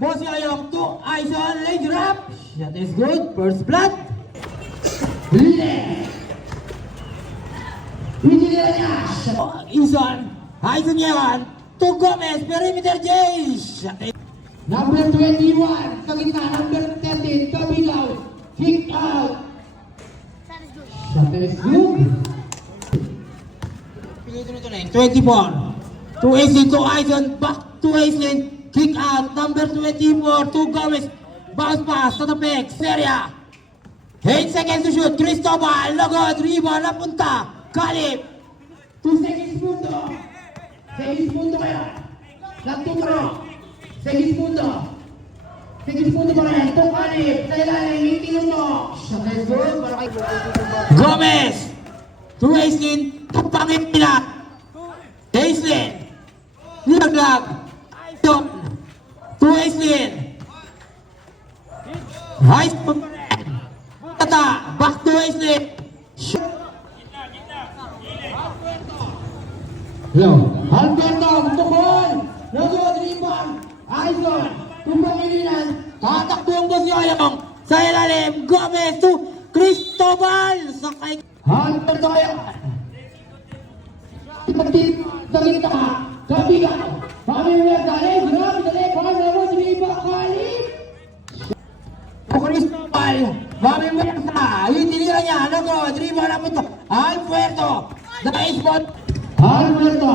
Boss Yoyong to Aison leg drop. That is good. First blood. Left. Hinila niya. Aison. Aison yan. To Gomez. Perimeter Jays. Number 21. Sa gitna. Number 13. Kabigaw. Kick out. That is good. 24. To Aison. To Aison. Back to Aison. Kick out, number 24, to Gomez. Bounce pass to the back, Seria. 8 seconds to shoot, Cristobal, lagod, rebound, napunta. Kalip. 2 seconds mundo. 6 mundo kayo. Nagtuturo. 6 mundo. 6 mundo pa rin. To Kalip. Sa ilalim, hindi mundo. Gomez. To Aislinn. Kapangin nila. Aislinn. Nilaglag. To Aislinn. High school. Tata. Back to Aislinn. Yo. Alberto. Tukol. Nagod. Rebound. Aison. Tumpangilinan. Tatakbo ang Boss Yoyong. Sa ilalim. Gomez to Cristobal. Sakay. Alberto kayo. Sa gitna. Kabigaw. Pamilya galing. Grabe galing. Pagkakalaman. Riba. Kalip. Cristobal. Pamilya sa. Yung tinira niya. Nagod. Riba na punto. Alberto. Nice ball. Alberto.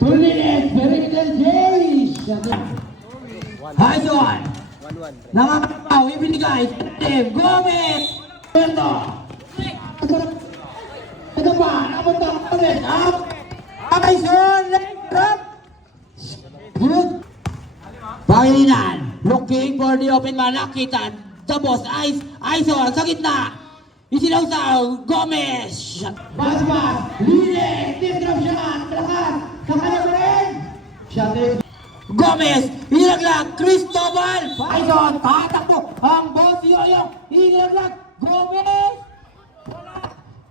Tulinis. Perimeter Jays. Aison. Nakakapaw. Ibinigay. Gomez. Alberto. Ito pa. Napunta. Gomez. Up. Aison. Drop. Good. Pangilinan. Looking for the open man. Nakita. The boss. Aison. Sa gitna. Isinawsaw. Gomez. Basbas. Linis. Tip drop shot. Malakas. Sa kanya pa rin. Shot is. Gomez. Hinaglag. Cristobal. Aison. Tatakbo. Ang Boss Yoyong. Hinaglag. Gomez.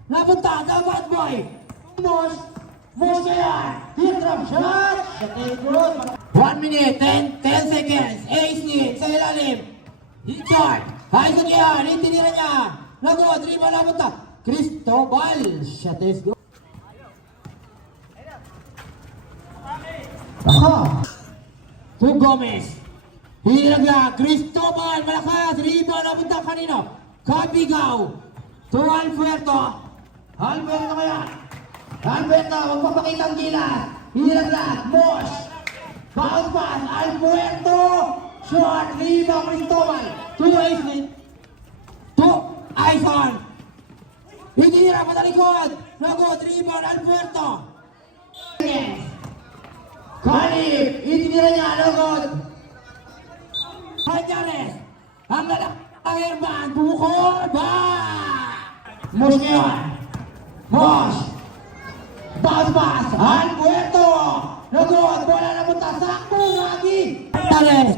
Napunta. Sa bad boy. Mosh yan. Tip drop shot. 1 minute, 10 seconds. Aislinn sa ilalim. Hitchard. Aison yan. Itinira niya. Nagod. Rebound napunta. Cristobal. Shot is good. Aha. To Gomez. Hinaglag. Cristobal. Malakas. Rebound napunta kanino. Kabigaw. To Alberto. Alberto kaya. Alberto, magpapakita ang gilas. Hinaglag. Mosh. Bounce pass. Alberto. Short. Rebound. Cristobal. To Aislinn. To Aison. Hinira pa sa likod. Nagod. Rebound. Alberto. Kalip. Hinira niya. Nagod. Canyares. Ang lalakang airman. Bukol. Mosh ngayon. Mosh. Bounce pass. Alberto. Nagod. Bola na punta. Sakto. Gagi. Canyares.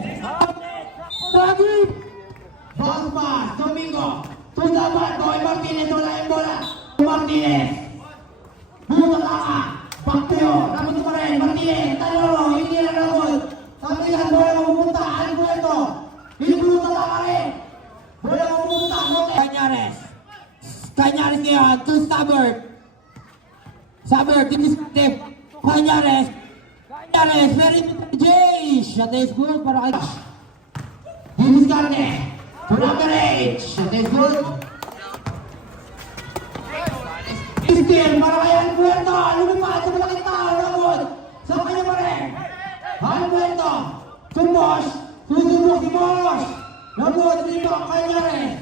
Gagi. Bounce pass. Domingo. Tudaban. Boy Martinez. Wala yung bola. Martinez. Buta ka. Bakpeo. Napunta pa rin. Martinez. Taloro. Hindi na nagod. Sabihan. Bola na pupunta. Alberto. Ibuta ka rin. Bola na pupunta. Canyares. Canyares ngayon. To Sabert. Sabert. Diniscriptive. Canyares. Canyares. Very good. Jays. Shot is good. Para kay Diniscarte. To number 8. Shot is good. Still. Para kay Alberto. Lumipad sa malaking tao. Nagod. Sa kanya pa rin. Alberto. To Mosh. Susubok si Mosh. Nagod. Dito. Canyares.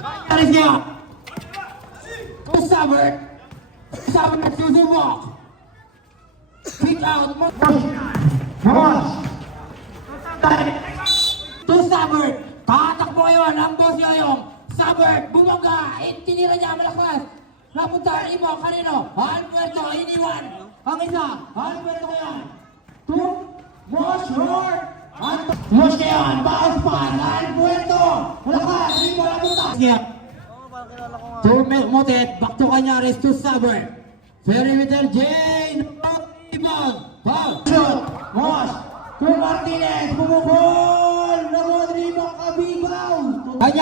Canyares niya. To Sabert. Sabert. Susubok. Kick out. Mosh. To Sabert. Tatakbo yun ang Boss Yoyong. Sabert. Bumangga. Tinira niya. Malakas. Napunta. Imo. Kanino? Alberto. Iniwan. Ang isa. Alberto yan. To Mosh. Short. Mosh yan. Bounce pass. Alberto. Malakas. Imo. Napunta. To Motet. Back to Canyares. To Sabert. Perimeter Jane. Rebound. Foul. Shoot. Mosh. To Martin.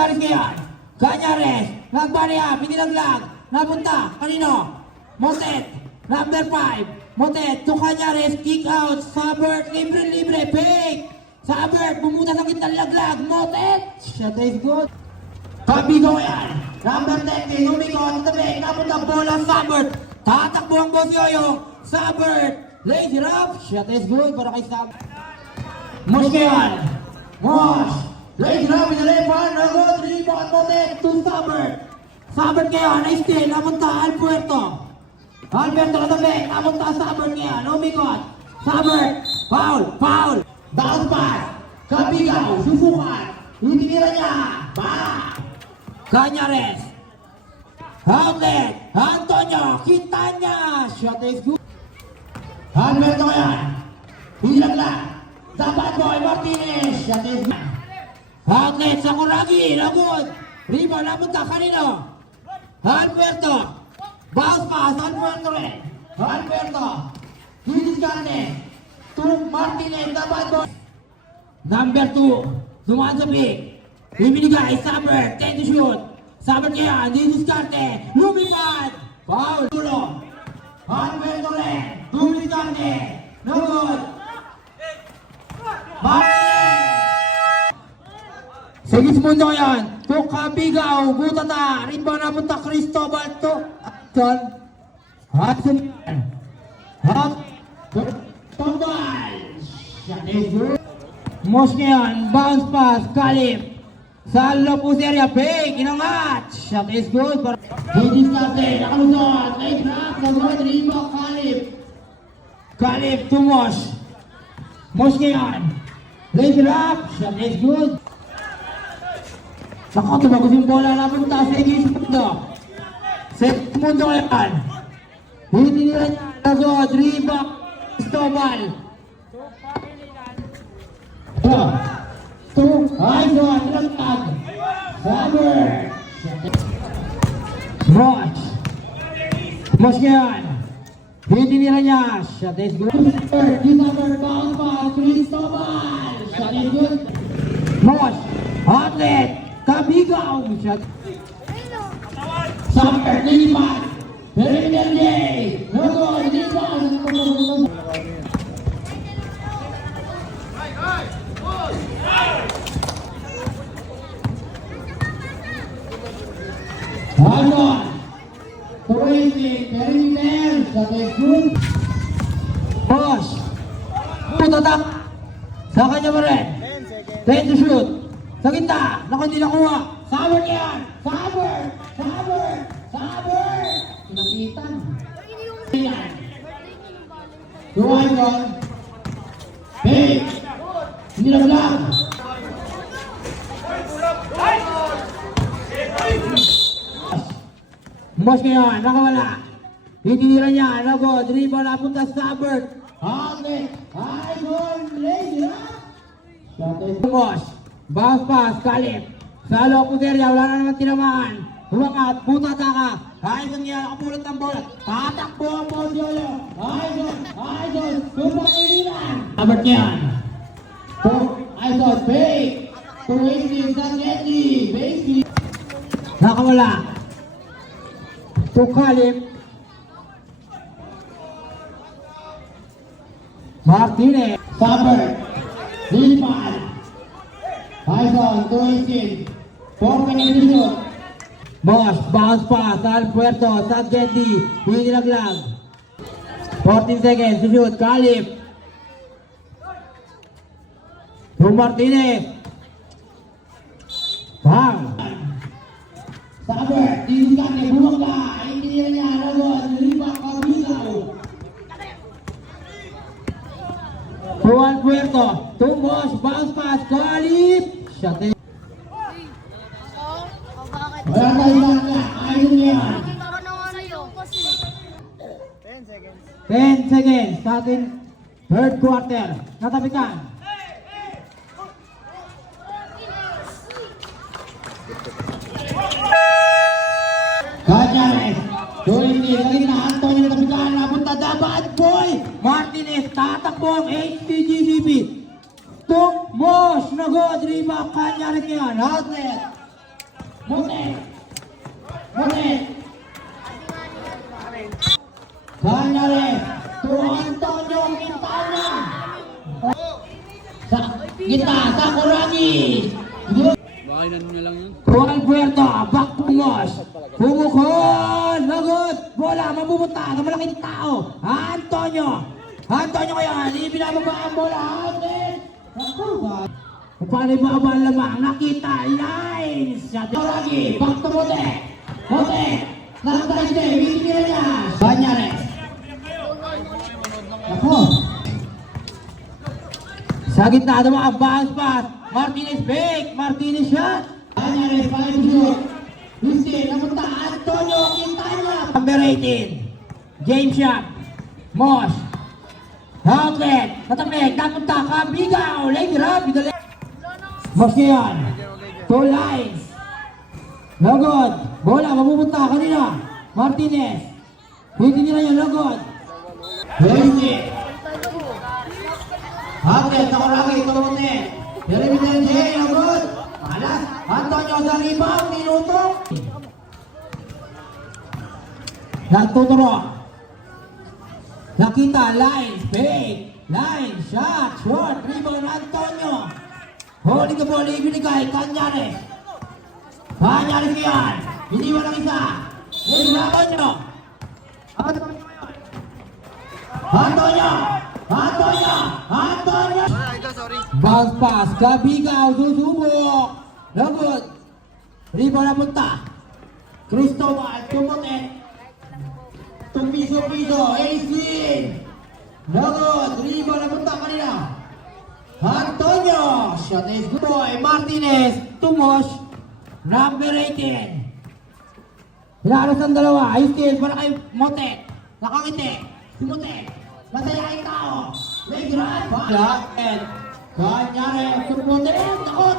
Canyares ngayon. Canyares. Nagbari up. Pinilaglag. Napunta. Kanino? Motet. Number 5. Motet. To Canyares. Kick out. Sabert. Libre. Fake. Sabert. Pumunta sa kitang laglag. Motet. Shot is good. Kabigo yan. Number 10. Lumikot. Tabi. Napunta bola. Sabert. Tatakbo ang Boss Yoyo. Sabert. Lays it up. Shot is good para kay Sabert. Mosh ngayon. Mosh. Lays it up in the left hand. Nagod. Rebound. Motet. To Sabert. Sabert ngayon. Nice steal. Napunta Alpuerto. Alberto katabi. Napunta Sabert ngayon. Lumikot. Sabert. Foul. Bounce pass. Kabigaw. Susukan. Itinira niya. Bang. Canyares. Outlet. Antonio. Quintana. Shot is good. Alberto ngayon. Hinilaglag. The bad boy Martinez. Shot is good. Outlet sa Kuragi. Lagod. Rebound. Napunta kanino? Alberto. Bounce pass. Alberto rin. Alberto. Hiniskante. To Martinez. The bad boy. Number 2. Dumaan sa pick. Ibinigay. Sabert. 10 to shoot. Sabert kaya. Hiniskante. Lumipad. Foul. Tulo. Alberto rin. Hiniskante. No good. Martinez. Sigismundo yan. To Kabigaw. Butata. Rebound napunta Cristobal to Hudson. Hudson. Tombal. Shot is good. Mosh ngayon. Bounce pass. Kalip. Sa Lopus area. Fake. Inangat. Shot is good. Hiniskante. Nakalusot. Nice drop. Nagawin. Rebound. Kalip. Kalip to Mosh. Mosh ngayon. Lays it up. Shot is good. Naku, tumagos yung bola napunta sa Sigismundo. Sigismundo yan. Hininila niya. Nagod. Rebound. Cristobal. Two. Ayun. Nilagtag. Sabert. Mosh. Mosh ngayon. Hininila niya. Shot is good. December. Bounce pass. Cristobal. Shot is good. Mosh. Outlet. Kabigaw. Shot. Sabert. Nilipat. Perimende. Nagod. Rebound. Hagod. Perimende. Shot is good. Mosh. Putatak. Sa kanya pa rin. 10 to shoot. Sa gitna. Naku, hindi nakuha. Sabert yan. Sabert. Pinapitan. Yan. Duwan yun. Fake. Hindi na vlog. Mosh ngayon. Nakawala. Hitinira niya. Nagod. Rebound napunta sa Sabert. Outlet. Ayun. Lazy up. Shot is Mosh. Bounce pass. Kalip. Sa Lopus area. Wala na naman tinamaan. Humangat. Butata ka. Ayun niya. Nakapulot ng bola. Tatakbo ang Boss Yoyo. Ayun. Supakilinan. Sabert yan. Ayun. Fake. Tuwing sa Netty. Basic. Nakawala. To Kalip. Martinez. Sabert. Lilipan. Ayun. Tuwing. 4 minutes to shoot. Mosh. Bounce pass. Alpuerto. Sa Getty. Hinilaglag. 14 seconds to shoot. Kalip. To Martinez. Bang. Sabert. Hiniskante. Bumangga. Hindi niya. Nagod. Lilipan. Kabigaw. To Alpuerto. To Mosh. Bounce pass. Kalip. Shot in. Wala tayo na. Ayun yan. 10 seconds. Sa ating third quarter. Natapikan. Canyares. Doing sa gitna. Antonio natapikan. Napunta the bad boy. Martinez. Tatakbo ang HPGCP. To Mosh. Nagod. Rebound. Canyares ngayon. Outlet. Motet. Motet. Canyares. To Antonio Quintana. Sa gitna, Sakuragi. Bakainan mo na lang yun. To Alberto, back to Mosh. Pumukol, lagot. Bola, mabumunta sa malaking tao. Antonio. Antonio kaya, ibinababa ang bola. Outlet. Ako ba? Paano yung mga bala lamang? Nakita, lines. Sakuragi, back to Motet. Motet. Nakatalis na, binibigyan niya. Canyares. Ako. Sa gitna naman ang bounce pass. Martinez fake. Martinez shot. Canyares, 5 shoot. Lucy, napunta. Antonio Quintana. Number 18. James shot. Moss. Outlet. Natamig. Napunta. Kabigaw. Lady Rab. Moss yan. 2 lines. Lagod. Bola. Mapupunta kanina. Martinez. Hindi nila yan. Lagod. Lucy. Outlet, Sakuragi, Tumutin. Jeremy Denjay, Lagod. Alas, Antonio sa rebound, minuto. Nagtuturo. Nakita, line, fake. Line, shot, short, rebound, Antonio. Holding the ball, ibinigay, Canyares. Canyares yan. Hindi mo lang isa. Antonio. Antonio. Antonio! Antonio! Bounce pass, Kabigaw, susubok! Lagod! Rebound na punta! Cristobal, Tumutin! Tumpiso-piso, Aislinn! Lagod! Rebound na punta kanina! Antonio! Shot is good boy! Martinez! Tumos! Number 18! Hinaros ang dalawa! Ayos kill para kay Motet! Nakangiti! Tumutin! Masaya tao! May grab! And Canyares, Tumutin! Nakot!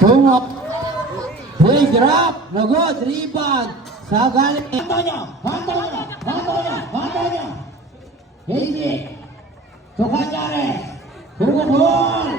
Tumok! May grab! Nagod! Rebound! Sa galing! Antonio! Antonio! Antonio! Antonio! Hindi! To Canyares! Tumukol!